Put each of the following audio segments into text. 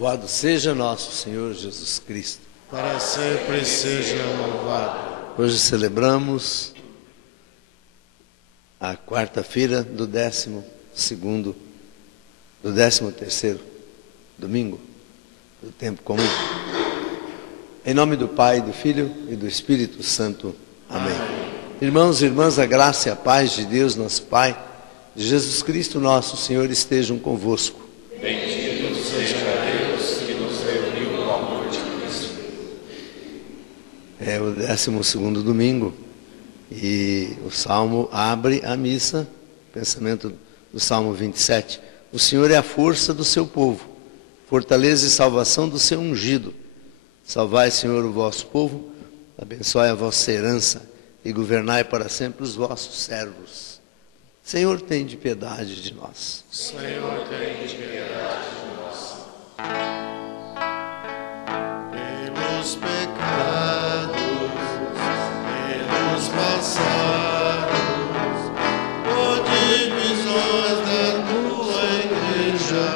Louvado seja nosso Senhor Jesus Cristo. Para sempre seja louvado. Hoje celebramos a quarta-feira do 13º domingo do tempo comum. Em nome do Pai, do Filho e do Espírito Santo. Amém. Irmãos e irmãs, a graça e a paz de Deus, nosso Pai, de Jesus Cristo, nosso Senhor, estejam convosco. Bendito seja Deus que nos reuniu no amor de Cristo. É o 12º domingo e o Salmo abre a missa, pensamento do Salmo 27. O Senhor é a força do seu povo, fortaleza e salvação do seu ungido. Salvai, Senhor, o vosso povo, abençoai a vossa herança e governai para sempre os vossos servos. Senhor, tem de piedade de nós. Senhor, tem de piedade de nós. Pelos pecados, pelos passados, por divisões da tua igreja,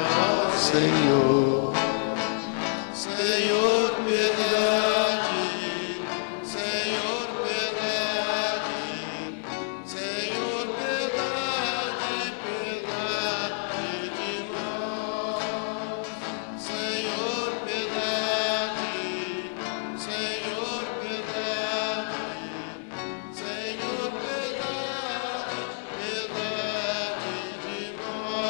Senhor, Senhor, piedade, Senhor, piedade, Senhor, piedade, piedade de nós. Senhor, piedade, Senhor, piedade, Senhor, piedade de nós.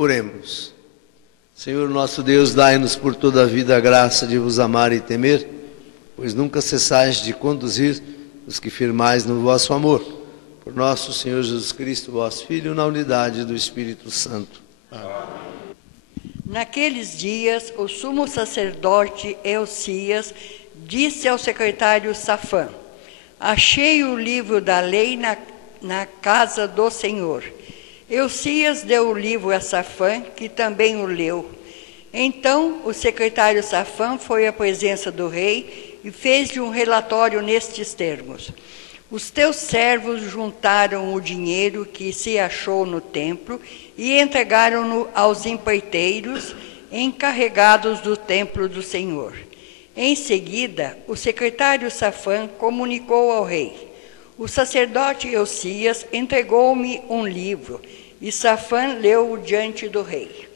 oremos. Senhor nosso Deus, dai-nos por toda a vida a graça de vos amar e temer, pois nunca cessais de conduzir os que firmais no vosso amor. Por nosso Senhor Jesus Cristo, vosso Filho, na unidade do Espírito Santo. Naqueles dias, o sumo sacerdote Elcias disse ao secretário Safã: achei o livro da lei na casa do Senhor. Elcias deu o livro a Safã, que também o leu. Então o secretário Safã foi à presença do rei e fez-lhe um relatório nestes termos: os teus servos juntaram o dinheiro que se achou no templo e entregaram-no aos empreiteiros encarregados do templo do Senhor. Em seguida, o secretário Safã comunicou ao rei: o sacerdote Elcias entregou-me um livro, e Safã leu-o diante do rei.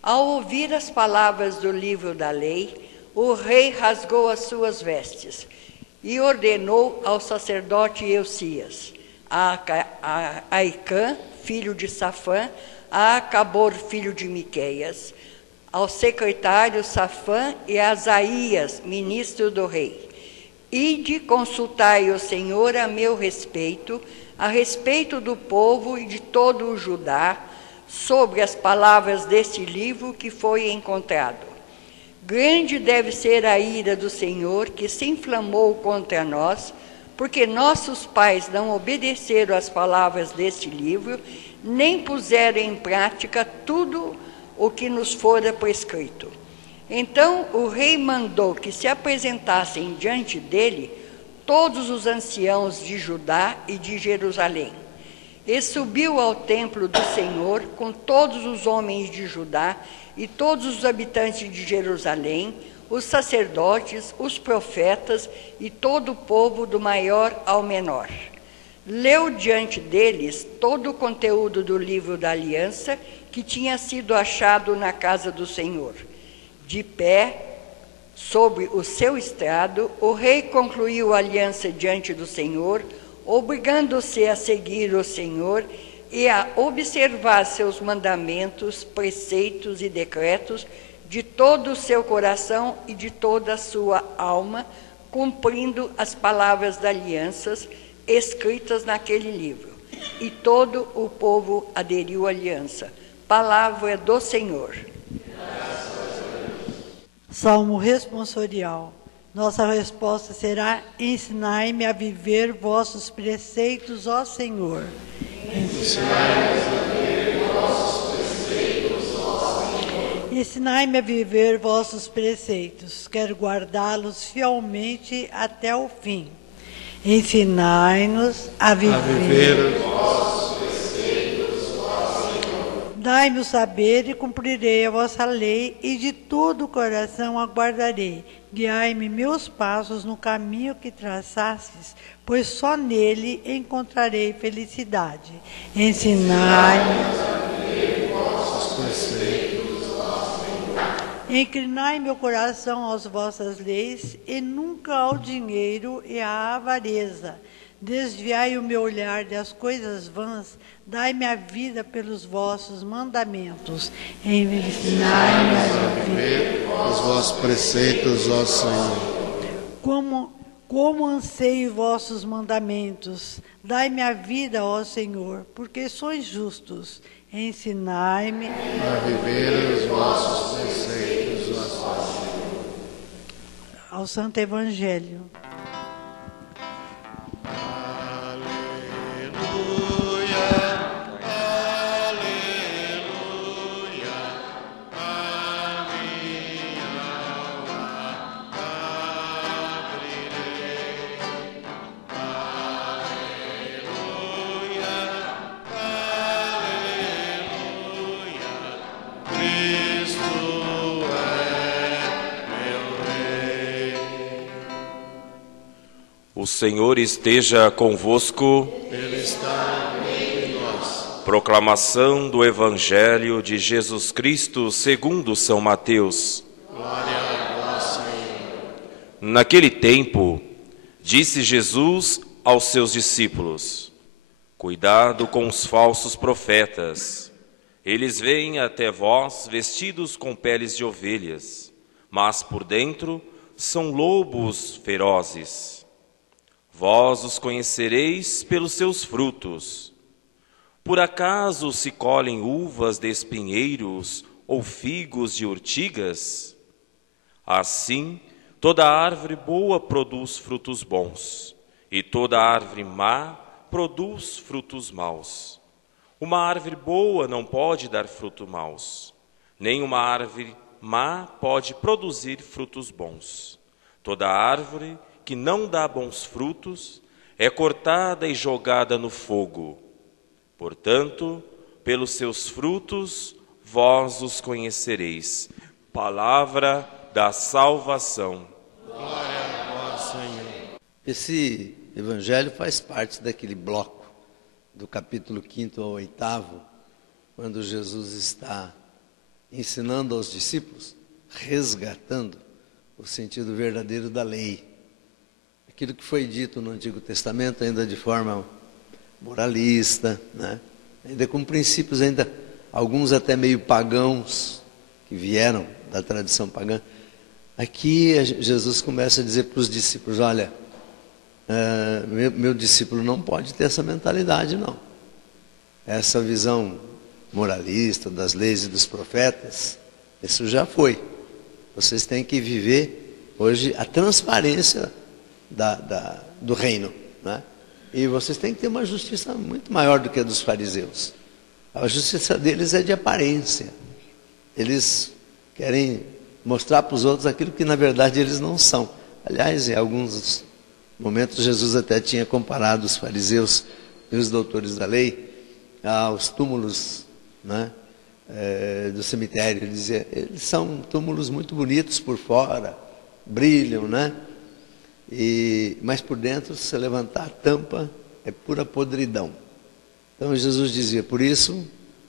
Ao ouvir as palavras do livro da lei, o rei rasgou as suas vestes e ordenou ao sacerdote Elcias, a Aicã, filho de Safã, a Acabor, filho de Miqueias, ao secretário Safã e a Asaías, ministro do rei: ide, consultai o Senhor a meu respeito, a respeito do povo e de todo o Judá, sobre as palavras deste livro que foi encontrado. Grande deve ser a ira do Senhor, que se inflamou contra nós, porque nossos pais não obedeceram às palavras deste livro, nem puseram em prática tudo o que nos fora prescrito. Então o rei mandou que se apresentassem diante dele todos os anciãos de Judá e de Jerusalém. E subiu ao templo do Senhor com todos os homens de Judá e todos os habitantes de Jerusalém, os sacerdotes, os profetas e todo o povo, do maior ao menor. Leu diante deles todo o conteúdo do livro da aliança que tinha sido achado na casa do Senhor. De pé, sobre o seu estrado, o rei concluiu a aliança diante do Senhor, obrigando-se a seguir o Senhor e a observar seus mandamentos, preceitos e decretos de todo o seu coração e de toda a sua alma, cumprindo as palavras da aliança escritas naquele livro. E todo o povo aderiu à aliança. Palavra do Senhor. Salmo responsorial. Nossa resposta será: ensinai-me a viver vossos preceitos, ó Senhor. Ensinai-me a viver vossos preceitos, ó Senhor. Ensinai-me a viver vossos preceitos. Quero guardá-los fielmente até o fim. Ensinai-nos a viver vossos preceitos, ó Senhor. Dai-me o saber e cumprirei a vossa lei, e de todo o coração aguardarei. Guiai-me meus passos no caminho que traçastes, pois só nele encontrarei felicidade. Ensinai-me Os preceitos. Inclinai meu coração às vossas leis, e nunca ao dinheiro e à avareza. Desviai o meu olhar das coisas vãs, dai-me a vida pelos vossos mandamentos. Ensinai-me a viver Os vossos preceitos, ó Senhor. como anseio vossos mandamentos. Dai-me a vida, ó Senhor, porque sois justos. Ensinai-me A viver os vossos preceitos, ó Senhor. ao Santo Evangelho. O Senhor esteja convosco. Ele está entre nós. Proclamação do Evangelho de Jesus Cristo segundo São Mateus. Glória a vós, Senhor. Naquele tempo, disse Jesus aos seus discípulos: Cuidado com os falsos profetas. Eles vêm até vós vestidos com peles de ovelhas, mas por dentro são lobos ferozes. Vós os conhecereis pelos seus frutos. Por acaso se colhem uvas de espinheiros ou figos de urtigas? Assim, toda árvore boa produz frutos bons, e toda árvore má produz frutos maus. Uma árvore boa não pode dar frutos maus, nem uma árvore má pode produzir frutos bons. Toda árvore que não dá bons frutos é cortada e jogada no fogo. Portanto, pelos seus frutos vós os conhecereis. Palavra da salvação. Glória a vós, Senhor. Esse evangelho faz parte daquele bloco do capítulo 5º ao 8º, quando Jesus está ensinando aos discípulos, resgatando o sentido verdadeiro da lei. Aquilo que foi dito no Antigo Testamento, ainda de forma moralista, né? Ainda com princípios, ainda alguns até meio pagãos, que vieram da tradição pagã. Aqui Jesus começa a dizer para os discípulos: olha, meu discípulo não pode ter essa mentalidade, não. Essa visão moralista das leis e dos profetas, isso já foi. Vocês têm que viver hoje a transparência do reino, né? E vocês têm que ter uma justiça muito maior do que a dos fariseus. A justiça deles é de aparência. Eles querem mostrar para os outros aquilo que na verdade eles não são. Aliás, em alguns momentos Jesus até tinha comparado os fariseus e os doutores da lei aos túmulos, né, do cemitério. Ele dizia: eles são túmulos muito bonitos por fora, brilham, né? Mas por dentro, se você levantar a tampa, é pura podridão. Então Jesus dizia: por isso,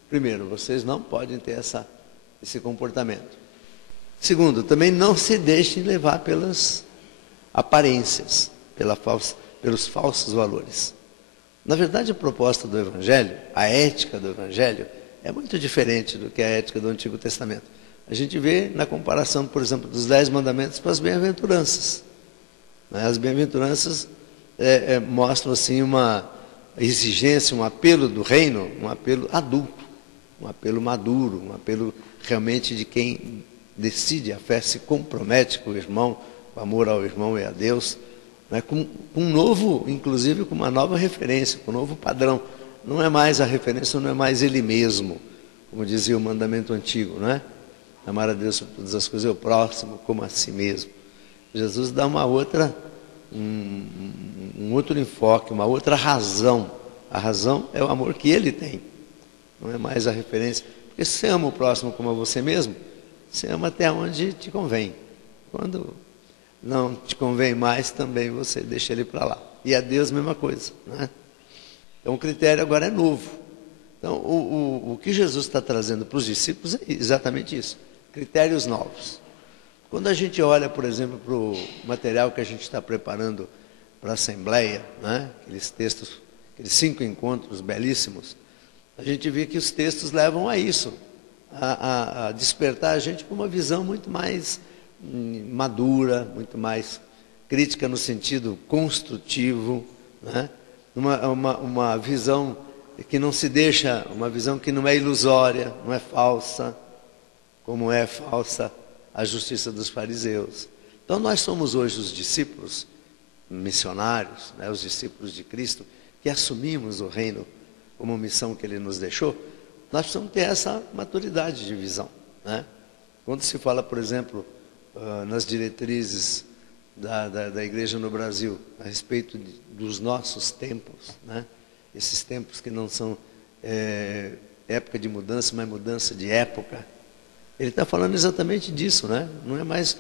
primeiro, vocês não podem ter esse comportamento. Segundo, também não se deixem levar pelas aparências, pelos falsos valores. Na verdade, a proposta do Evangelho, a ética do Evangelho, é muito diferente do que a ética do Antigo Testamento. A gente vê na comparação, por exemplo, dos 10 mandamentos com as bem-aventuranças. As bem-aventuranças mostram assim uma exigência, um apelo do reino, um apelo adulto, um apelo maduro, um apelo realmente de quem decide a fé, se compromete com o irmão, com amor ao irmão e a Deus, né, com um novo, inclusive com uma nova referência, com um novo padrão. Não é mais a referência, não é mais ele mesmo, como dizia o mandamento antigo, não é? Amar a Deus sobre todas as coisas, e o próximo como a si mesmo. Jesus dá um outro enfoque, uma outra razão. A razão é o amor que ele tem, não é mais a referência. Porque se você ama o próximo como a você mesmo, você ama até onde te convém. Quando não te convém mais, também você deixa ele para lá. E a Deus, mesma coisa, né? Então o critério agora é novo. Então o que Jesus está trazendo para os discípulos é exatamente isso, critérios novos. Quando a gente olha, por exemplo, para o material que a gente está preparando para a Assembleia, né? Aqueles textos, aqueles 5 encontros belíssimos, a gente vê que os textos levam a isso, a despertar a gente para uma visão muito mais madura, muito mais crítica no sentido construtivo, né? Uma visão que não se deixa, uma visão que não é ilusória, não é falsa, como é falsa a justiça dos fariseus. Então nós somos hoje os discípulos missionários, né, os discípulos de Cristo, que assumimos o reino como missão que Ele nos deixou. Nós precisamos ter essa maturidade de visão, né? Quando se fala, por exemplo, nas diretrizes da igreja no Brasil, a respeito dos nossos tempos, né? Esses tempos que não são época de mudança, mas mudança de época. Ele está falando exatamente disso, né? Não é mais,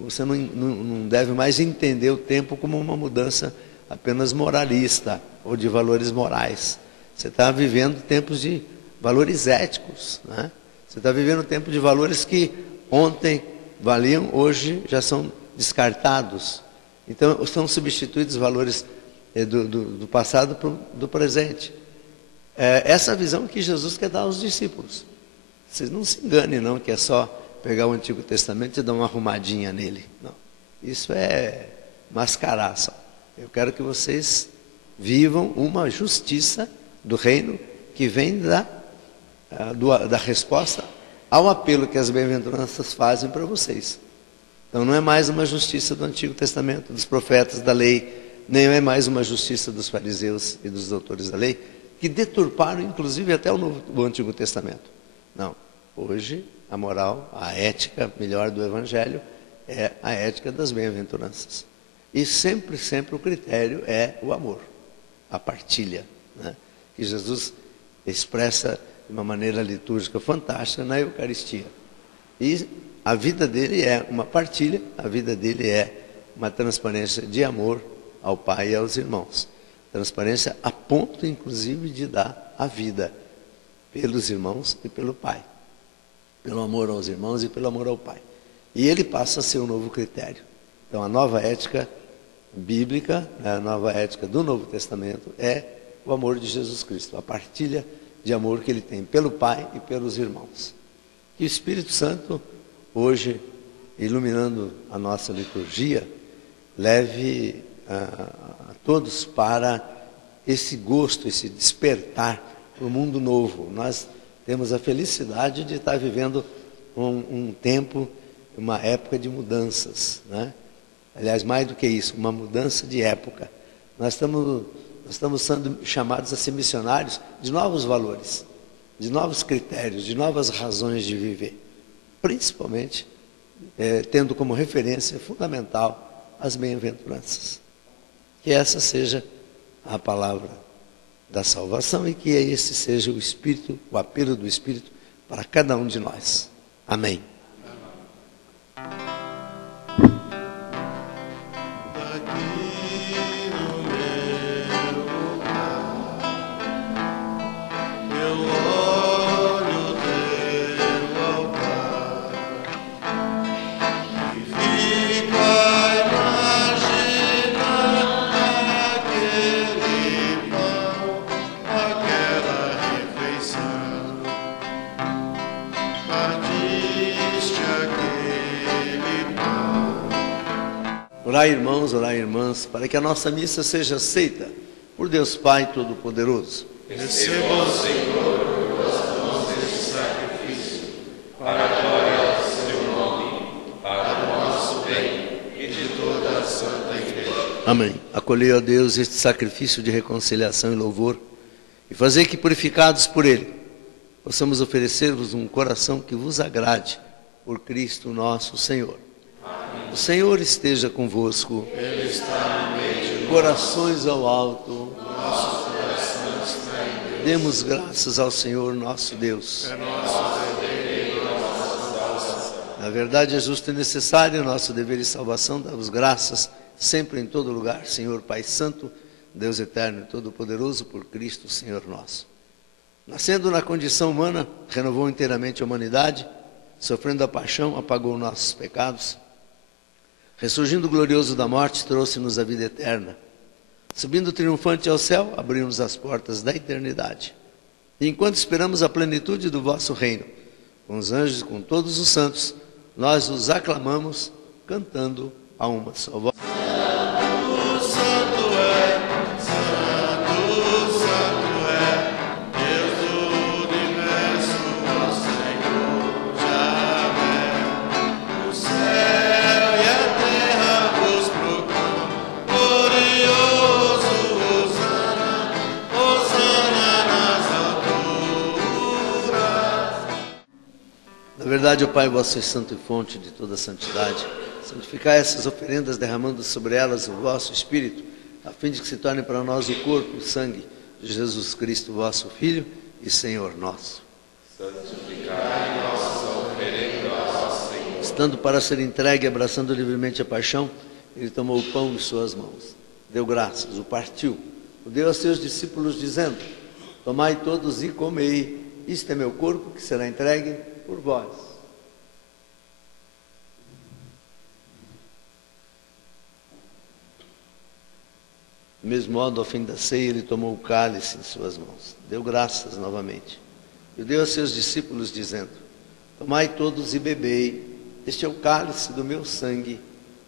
você não deve mais entender o tempo como uma mudança apenas moralista ou de valores morais. Você está vivendo tempos de valores éticos, né? Você está vivendo tempo de valores que ontem valiam, hoje já são descartados. Então, são substituídos valores do passado do presente. Essa visão que Jesus quer dar aos discípulos. Vocês não se enganem, não, que é só pegar o Antigo Testamento e dar uma arrumadinha nele. Não. Isso é mascarar só. Eu quero que vocês vivam uma justiça do reino que vem da resposta ao apelo que as bem-aventuranças fazem para vocês. Então não é mais uma justiça do Antigo Testamento, dos profetas, da lei, nem é mais uma justiça dos fariseus e dos doutores da lei, que deturparam inclusive até o Antigo Testamento. Não, hoje a moral, a ética melhor do Evangelho é a ética das bem-aventuranças. E sempre, sempre o critério é o amor, a partilha, né? Que Jesus expressa de uma maneira litúrgica fantástica na Eucaristia. E a vida dele é uma partilha, a vida dele é uma transparência de amor ao Pai e aos irmãos. Transparência a ponto, inclusive, de dar a vida pelos irmãos e pelo Pai. Pelo amor aos irmãos e pelo amor ao Pai. E ele passa a ser um novo critério. Então, a nova ética bíblica, a nova ética do Novo Testamento é o amor de Jesus Cristo, a partilha de amor que ele tem pelo Pai e pelos irmãos. Que o Espírito Santo, hoje, iluminando a nossa liturgia, leve a todos para esse gosto, esse despertar para o mundo novo. Nós temos a felicidade de estar vivendo um tempo, uma época de mudanças, né? Aliás, mais do que isso, uma mudança de época. Nós estamos sendo chamados a ser missionários de novos valores, de novos critérios, de novas razões de viver. Principalmente, tendo como referência fundamental as bem-aventuranças. Que essa seja a palavra da salvação e que esse seja o Espírito, o apelo do Espírito para cada um de nós. Amém. Orai, irmãs, para que a nossa missa seja aceita por Deus Pai Todo-Poderoso. Receba o Senhor por vossas mãos este sacrifício, para a glória do seu nome, para o nosso bem e de toda a Santa Igreja. Amém. Acolhei, ó Deus, este sacrifício de reconciliação e louvor, e fazei que, purificados por ele, possamos oferecer-vos um coração que vos agrade, por Cristo nosso Senhor. O Senhor esteja convosco. Ele está no meio de corações ao alto. nosso coração está em Deus. Demos graças ao Senhor nosso Deus. É nosso dever e nossa salvação. Na verdade é justo e necessário, nosso dever e salvação, damos graças sempre em todo lugar, Senhor Pai Santo, Deus eterno e todo-poderoso, por Cristo, Senhor nosso. Nascendo na condição humana, renovou inteiramente a humanidade, sofrendo a paixão, apagou nossos pecados, ressurgindo glorioso da morte, trouxe-nos a vida eterna. Subindo triunfante ao céu, abriu-nos as portas da eternidade. E enquanto esperamos a plenitude do vosso reino, com os anjos e com todos os santos, nós os aclamamos, cantando a uma só voz. Na verdade, ó Pai, vós sois santo e fonte de toda santidade. Santificai essas oferendas, derramando sobre elas o vosso Espírito, a fim de que se torne para nós o corpo e o sangue de Jesus Cristo, vosso Filho e Senhor nosso. Santificai nossa oferenda, ó Senhor. Estando para ser entregue, abraçando livremente a paixão, ele tomou o pão em suas mãos, deu graças, o partiu, o deu aos seus discípulos, dizendo: tomai todos e comei, isto é meu corpo que será entregue por vós. Do mesmo modo, ao fim da ceia, ele tomou o cálice em suas mãos, deu graças novamente, e o deu a seus discípulos, dizendo: tomai todos e bebei, este é o cálice do meu sangue,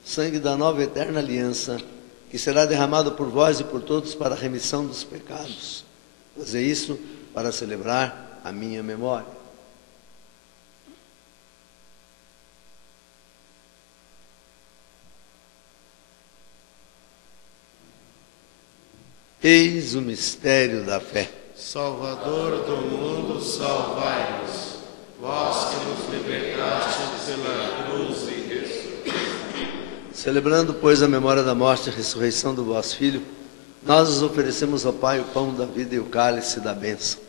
sangue da nova eterna aliança, que será derramado por vós e por todos para a remissão dos pecados. Fazei isso para celebrar a minha memória. Eis o mistério da fé. Salvador do mundo, salvai-nos. Vós que nos libertastes pela cruz e ressurreição. Celebrando, pois, a memória da morte e ressurreição do vosso Filho, nós os oferecemos ao Pai o pão da vida e o cálice da bênção.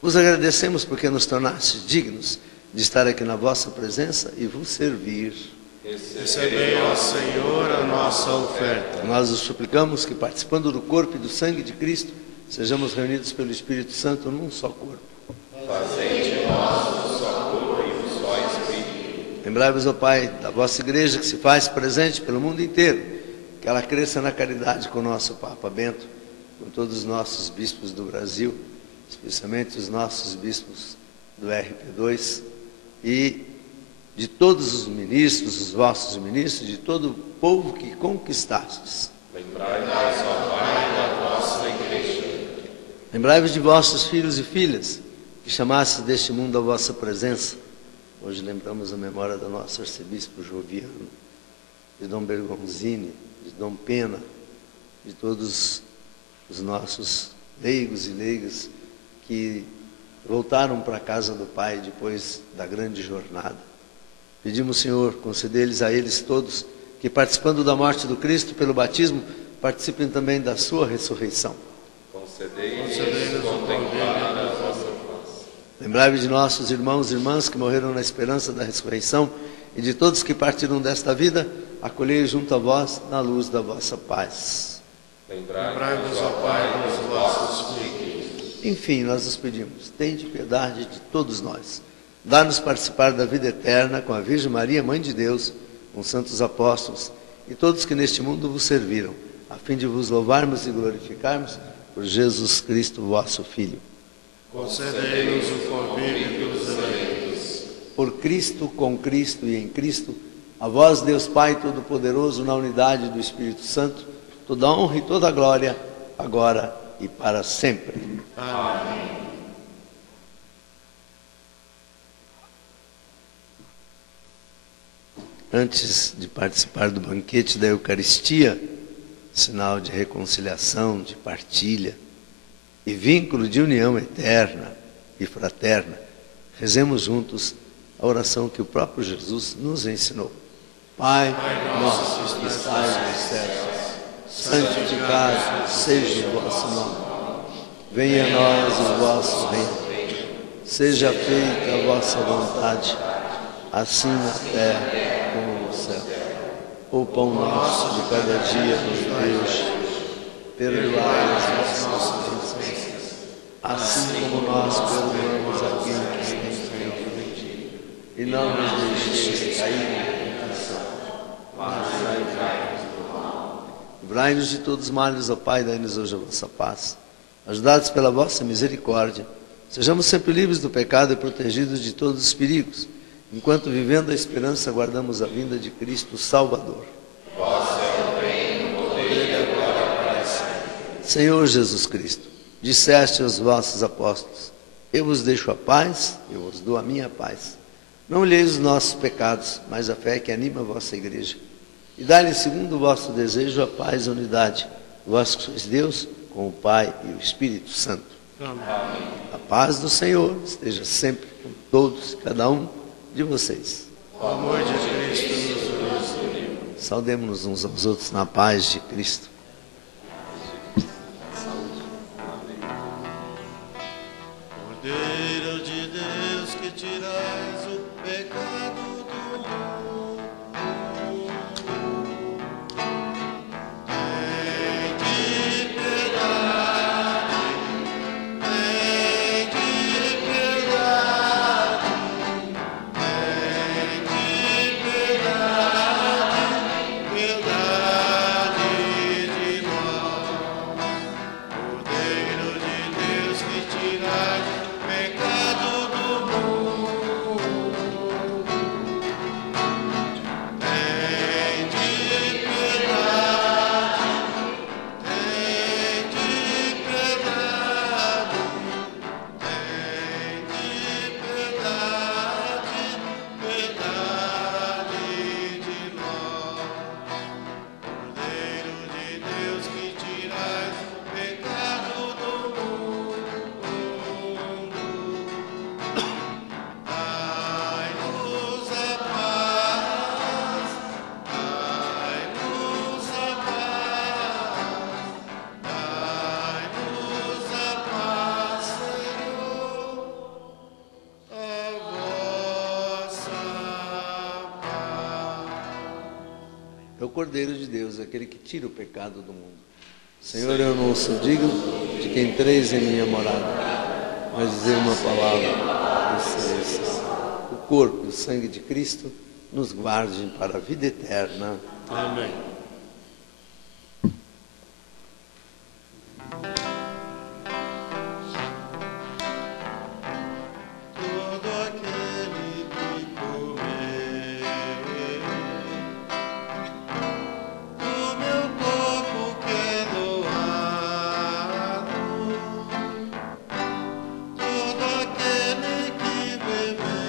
Vos agradecemos porque nos tornastes dignos de estar aqui na vossa presença e vos servir. Recebei, ó Senhor, a nossa oferta. Nós os suplicamos que, participando do corpo e do sangue de Cristo, sejamos reunidos pelo Espírito Santo num só corpo. Fazei de nós um só corpo e um só Espírito. Lembrai-vos, ó Pai, da vossa igreja que se faz presente pelo mundo inteiro, que ela cresça na caridade com o nosso Papa Bento, com todos os nossos bispos do Brasil, especialmente os nossos bispos do RP2, e de todos os ministros, os vossos ministros, de todo o povo que conquistastes. Lembrai-vos, ó Pai, da vossa igreja. Lembrai-vos de vossos filhos e filhas, que chamastes deste mundo a vossa presença. Hoje lembramos a memória do nosso arcebispo Joviano, de Dom Bergonzini, de Dom Pena, de todos os nossos leigos e leigas que voltaram para a casa do Pai depois da grande jornada. Pedimos, Senhor, conceder-lhes a eles todos que, participando da morte do Cristo pelo batismo, participem também da sua ressurreição. Concedei-nos contemplar a vossa face. Lembrai-vos de nossos irmãos e irmãs que morreram na esperança da ressurreição e de todos que partiram desta vida, acolhei-os junto a vós na luz da vossa paz. Lembrai-vos, ó Pai, dos vossos filhos. Enfim, nós os pedimos, tende piedade de todos nós. Dá-nos participar da vida eterna com a Virgem Maria, Mãe de Deus, com os santos apóstolos e todos que neste mundo vos serviram, a fim de vos louvarmos e glorificarmos por Jesus Cristo, vosso Filho. Concedei-nos o convívio dos eleitos. Por Cristo, com Cristo e em Cristo, a vós, Deus Pai Todo-Poderoso, na unidade do Espírito Santo, toda honra e toda glória, agora e para sempre. Amém. Antes de participar do banquete da Eucaristia, sinal de reconciliação, de partilha e vínculo de união eterna e fraterna, rezemos juntos a oração que o próprio Jesus nos ensinou. Pai nosso que estais nos céus, santificado seja o vosso nome. Venha a nós o vosso reino. Seja feita a vossa vontade, assim na terra como no céu. O pão nosso de cada dia nos dai hoje. Perdoai as nossas ofensas, assim como nós perdoamos a quem nos tem ofendido. E não nos deixes cair em tentação, mas livrai-nos do mal. Livrai-nos de todos os males, ó Pai, dai-nos hoje a vossa paz. Ajudados pela vossa misericórdia, sejamos sempre livres do pecado e protegidos de todos os perigos, enquanto vivendo a esperança aguardamos a vinda de Cristo Salvador. Vosso é o reino, o poder e a glória para sempre. Senhor Jesus Cristo, disseste aos vossos apóstolos: eu vos deixo a paz, eu vos dou a minha paz. Não olheis os nossos pecados, mas a fé que anima a vossa igreja. E dai-lhe, segundo o vosso desejo, a paz e a unidade. Vós que sois Deus, com o Pai e o Espírito Santo. Amém. A paz do Senhor esteja sempre com todos e cada um de vocês. O amor de Cristo nos uniu. Saudemos-nos uns aos outros na paz de Cristo. Cordeiro de Deus, que tirais o pecado do mundo, tende piedade, tende piedade, tende piedade, piedade de nós. Cordeiro de Deus, que tirais o pecado do mundo, tende piedade, tende piedade, piedade de nós. Cordeiro de Deus, que tirais o pecado do mundo, dai-nos a paz, dai-nos a paz, dai-nos a paz, Senhor, a vossa paz. É o Cordeiro de Deus, aquele que tira o pecado do mundo. Senhor, eu não sou digno de que entreis em minha morada, mas dizer uma palavra e serei salvo. O corpo e o sangue de Cristo nos guardem para a vida eterna. Amém. Todo aquele que comer do meu corpo que é doado, todo aquele que beber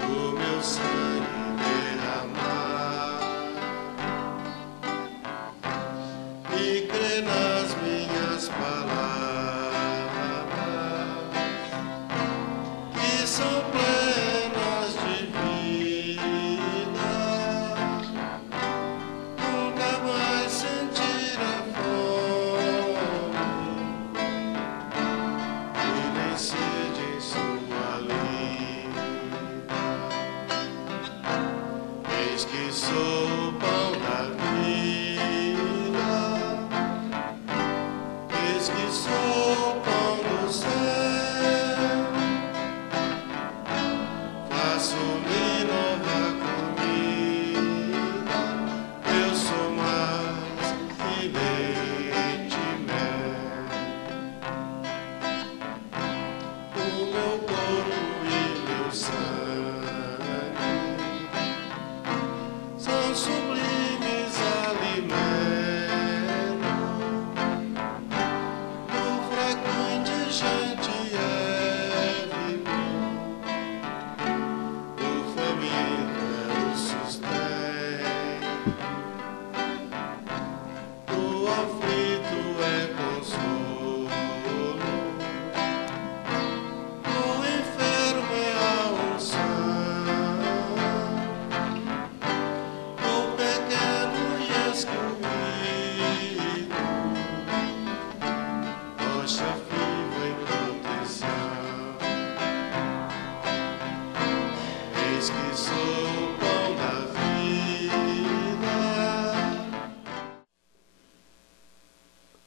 do meu sangue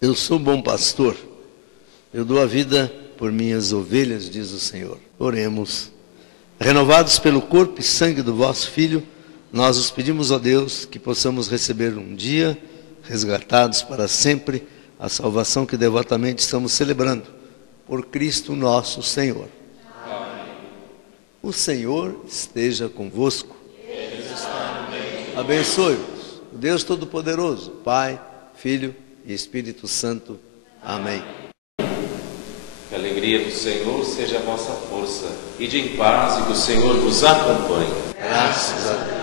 Eu sou bom pastor, eu dou a vida por minhas ovelhas, diz o Senhor. Oremos. Renovados pelo corpo e sangue do vosso Filho, nós os pedimos, ó Deus, que possamos receber um dia, resgatados para sempre, a salvação que devotamente estamos celebrando, por Cristo nosso Senhor. Amém. O Senhor esteja convosco. Ele está no meio. Abençoe-vos, o Deus Todo-Poderoso, Pai, Filho e Espírito Santo. Amém. Que a alegria do Senhor seja a vossa força. Ide em paz e que o Senhor vos acompanhe. Graças a Deus.